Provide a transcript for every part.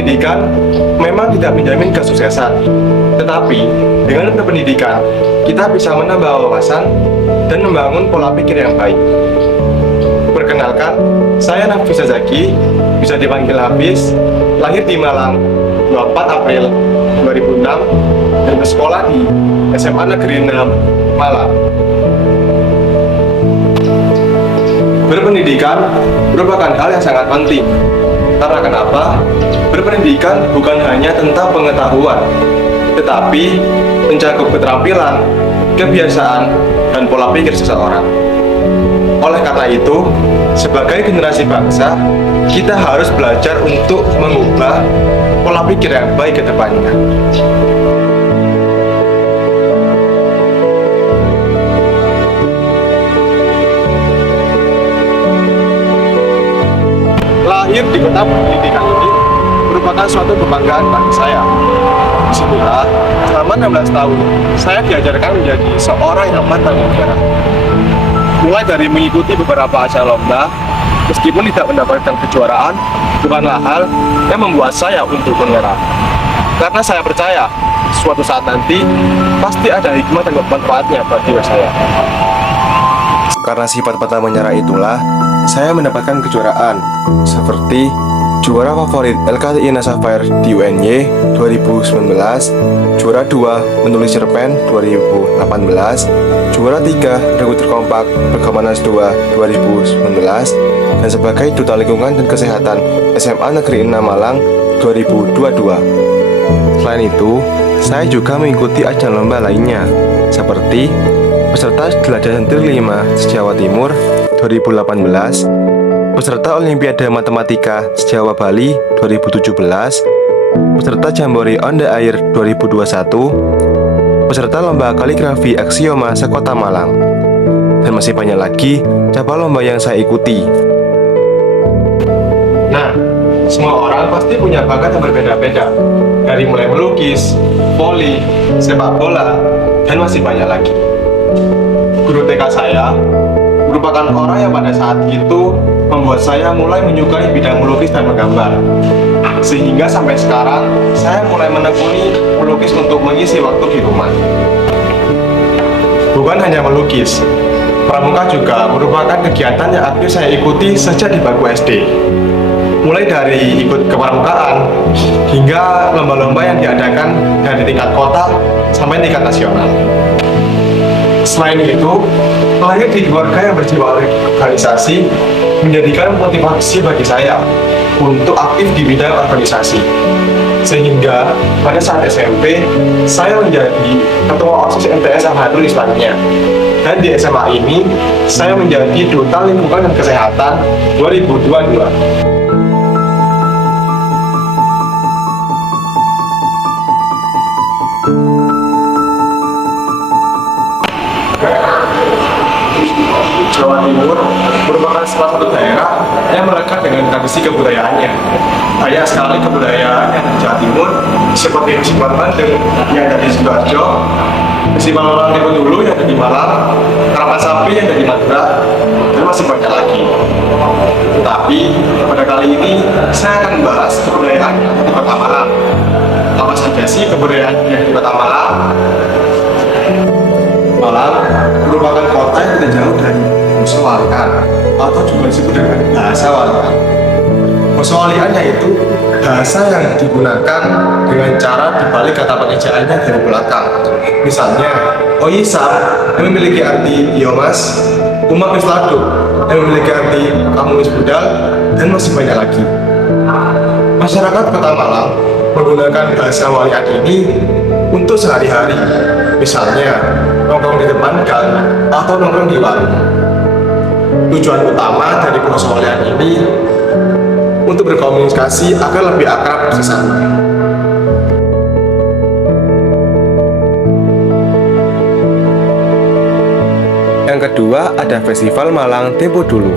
Berpendidikan memang tidak menjamin kesuksesan, tetapi dengan berpendidikan kita bisa menambah wawasan dan membangun pola pikir yang baik. Perkenalkan, saya Nafisa Zaki, bisa dipanggil Hafiz, lahir di Malang 24 April 2006 dan bersekolah di SMA Negeri 6 Malang. Berpendidikan merupakan hal yang sangat penting. Karena kenapa? Berpendidikan bukan hanya tentang pengetahuan, tetapi mencakup keterampilan, kebiasaan, dan pola pikir seseorang. Oleh karena itu, sebagai generasi bangsa, kita harus belajar untuk mengubah pola pikir yang baik ke depannya. Lahir di kota pendidikan ini merupakan suatu kebanggaan bagi saya. Disinilah, selama 16 tahun, saya diajarkan menjadi seorang yang matang negara. Mulai dari mengikuti beberapa acara lomba, meskipun tidak mendapatkan kejuaraan, bukanlah hal yang membuat saya untuk menyerah. Karena saya percaya, suatu saat nanti, pasti ada hikmah dan manfaatnya bagi saya. Karena sifat pantang menyerah itulah, saya mendapatkan kejuaraan, seperti juara favorit LKTI Nasafair di UNY 2019, juara 2 menulis cerpen 2018, juara 3 Regu Terkompak Pergamanas 2 2019, dan sebagai Duta Lingkungan dan Kesehatan SMA Negeri 6 Malang 2022. Selain itu, saya juga mengikuti ajang lomba lainnya, seperti peserta Jelajah Sentir 5 Jawa Timur 2018, peserta Olimpiade Matematika Jawa Bali 2017, peserta Jambore On The Air 2021, peserta Lomba Kaligrafi Aksioma Sekota Malang, dan masih banyak lagi cabang lomba yang saya ikuti. Nah, semua orang pasti punya bakat yang berbeda-beda, dari mulai melukis, voli, sepak bola, dan masih banyak lagi. Guru TK saya merupakan orang yang pada saat itu membuat saya mulai menyukai bidang melukis dan menggambar. Sehingga sampai sekarang, saya mulai menekuni melukis untuk mengisi waktu di rumah. Bukan hanya melukis, pramuka juga merupakan kegiatan yang aktif saya ikuti sejak di bangku SD. Mulai dari ikut kepramukaan, hingga lomba-lomba yang diadakan dari tingkat kota sampai tingkat nasional. Selain itu, lahir di keluarga yang berjiwa organisasi menjadikan motivasi bagi saya untuk aktif di bidang organisasi. Sehingga pada saat SMP, saya menjadi ketua OSIS MTS Angkatan Islamiyah. Dan di SMA ini, saya menjadi Duta Lingkungan dan Kesehatan 2022. Jawa Timur merupakan salah satu daerah yang melekat dengan tradisi kebudayaannya. Banyak sekali kebudayaan yang di Jawa Timur, seperti Festival Bandeng yang ada di Sidoarjo, Festival Orang Timur dulu yang ada di Malang, Karapan Sapi yang ada di Madura, dan masih banyak lagi. Tetapi pada kali ini saya akan membahas kebudayaan yang ada di Kota Malang. Apa saja sih kebudayaan yang di Kota Malang? Malang merupakan kota yang tidak jauh dari Basa Walian atau juga disebut dengan bahasa Walian. Basa Walian yaitu bahasa yang digunakan dengan cara dibalik kata pengejaannya dari belakang. Misalnya, Oyisam yang memiliki arti Yomas, Umak Mislado yang memiliki arti Kamu Wis Budal, dan masih banyak lagi. Masyarakat Kota Malang menggunakan bahasa Walian ini untuk sehari-hari. Misalnya, nongkrong di depan gang atau nongkrong di warung. Tujuan utama dari bahasa Walian ini untuk berkomunikasi agar lebih akrab sesama. Yang kedua ada Festival Malang Tempo Dulu.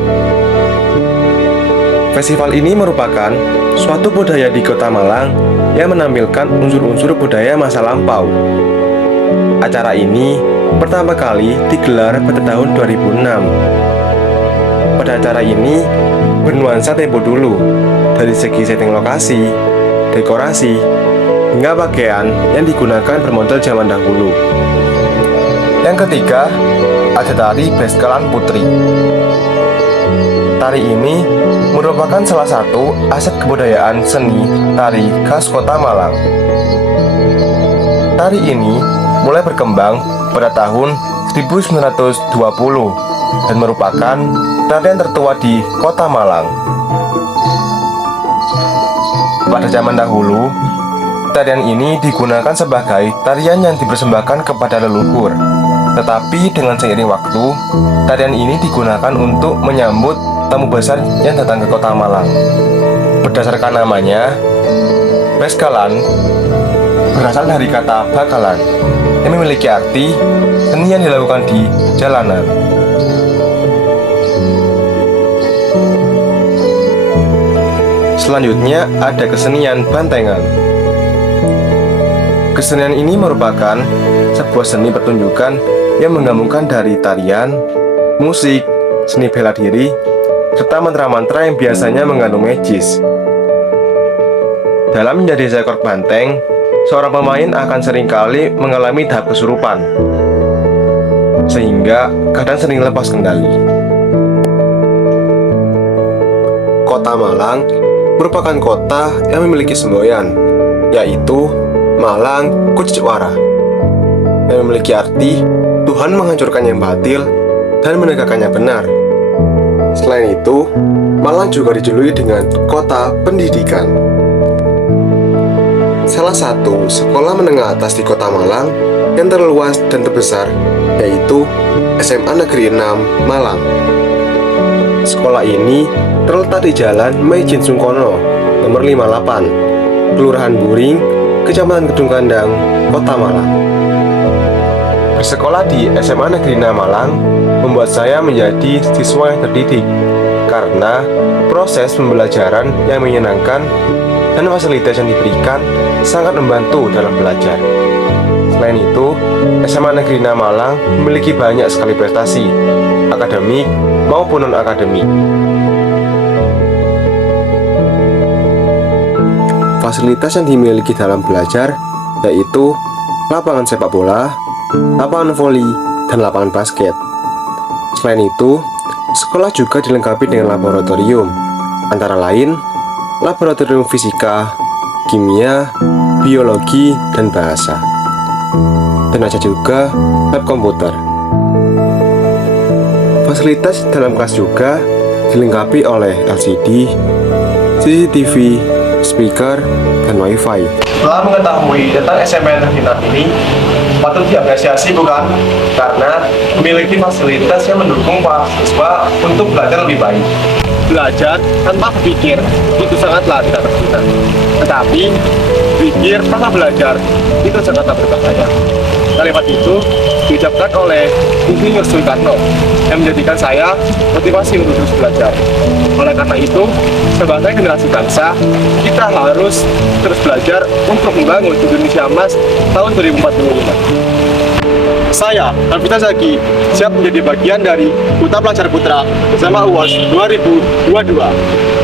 Festival ini merupakan suatu budaya di Kota Malang yang menampilkan unsur-unsur budaya masa lampau. Acara ini pertama kali digelar pada tahun 2006. Pada acara ini bernuansa tempo dulu dari segi setting lokasi, dekorasi, hingga pakaian yang digunakan bermodel zaman dahulu. Yang ketiga, ada tari Beskalan Putri. Tari ini merupakan salah satu aset kebudayaan seni tari khas Kota Malang. Tari ini mulai berkembang pada tahun 1920 dan merupakan tarian tertua di Kota Malang. Pada zaman dahulu, tarian ini digunakan sebagai tarian yang dipersembahkan kepada leluhur. Tetapi dengan seiring waktu, tarian ini digunakan untuk menyambut tamu besar yang datang ke Kota Malang. Berdasarkan namanya, Beskalan berasal dari kata bakalan yang memiliki arti seni yang dilakukan di jalanan. Selanjutnya ada kesenian bantengan. Kesenian ini merupakan sebuah seni pertunjukan yang menggabungkan dari tarian, musik, seni bela diri, serta mantra-mantra yang biasanya mengandung magis. Dalam menjadi seekor banteng, seorang pemain akan seringkali mengalami tahap kesurupan, sehingga kadang sering lepas kendali. Kota Malang merupakan kota yang memiliki semboyan, yaitu Malang Kucewara, yang memiliki arti Tuhan menghancurkan yang batil dan menegakkan yang benar. Selain itu, Malang juga dijuluki dengan kota pendidikan. Salah satu sekolah menengah atas di Kota Malang yang terluas dan terbesar yaitu SMA Negeri 6 Malang. Sekolah ini terletak di Jalan Majen Sungkono, nomor 58, Kelurahan Buring, Kecamatan Kedung Kandang, Kota Malang. Bersekolah di SMA Negeri 6 Malang membuat saya menjadi siswa yang terdidik karena proses pembelajaran yang menyenangkan dan fasilitas yang diberikan sangat membantu dalam belajar. Selain itu, SMA Negeri 6 Malang memiliki banyak sekali prestasi, akademik maupun non-akademik. Fasilitas yang dimiliki dalam belajar yaitu lapangan sepak bola, lapangan voli, dan lapangan basket. Selain itu, sekolah juga dilengkapi dengan laboratorium, antara lain laboratorium fisika, kimia, biologi, dan bahasa. Dan ada juga lab komputer. Fasilitas dalam kelas juga dilengkapi oleh LCD, CCTV, speaker, dan WiFi. Setelah mengetahui tentang SMN Negeri 6 ini, patut diapresiasi bukan? Karena memiliki fasilitas yang mendukung para siswa untuk belajar lebih baik. Belajar tanpa berpikir itu sangatlah tidak berguna. Tetapi pikir tanpa belajar itu sangatlah berbahaya. Kalimat itu diucapkan oleh Insinyur Soekarno yang menjadikan saya motivasi untuk terus belajar. Oleh karena itu, sebagai generasi bangsa, kita harus terus belajar untuk membangun Indonesia Emas tahun 2045. Saya, Alvita Zaki, siap menjadi bagian dari Duta Pelajar Putra bersama UAS 2022.